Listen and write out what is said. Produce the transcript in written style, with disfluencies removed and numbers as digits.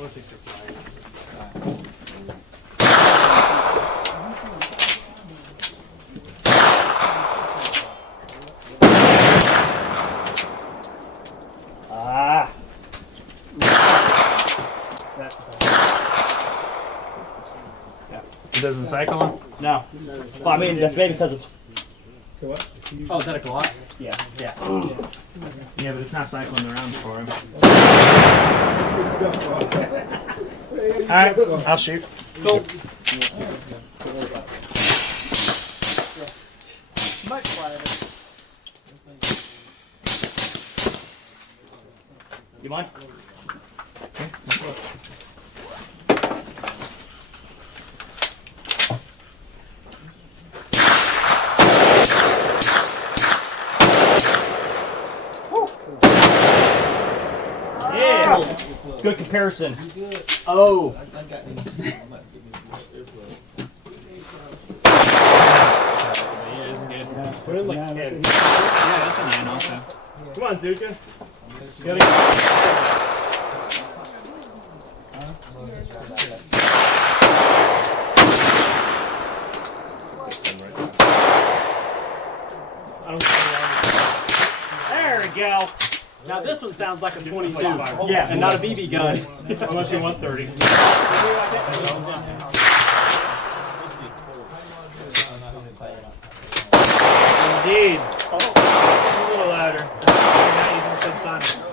Ah. Yeah. It doesn't cycle? No. Well, I mean, that's maybe because it's. So what? Oh, is that a Glock? Yeah. Yeah. Yeah, but it's not cycling around for him. Alright, I'll shoot. Cool. You mind? Yeah. Good comparison. Oh. Put it like 10. Yeah, that's a 9 also. Come on, Zuka. There we go. Now this one sounds like a 22. Yeah. And not a BB gun. Unless you want 30. Indeed. A little louder. Now using subsonics.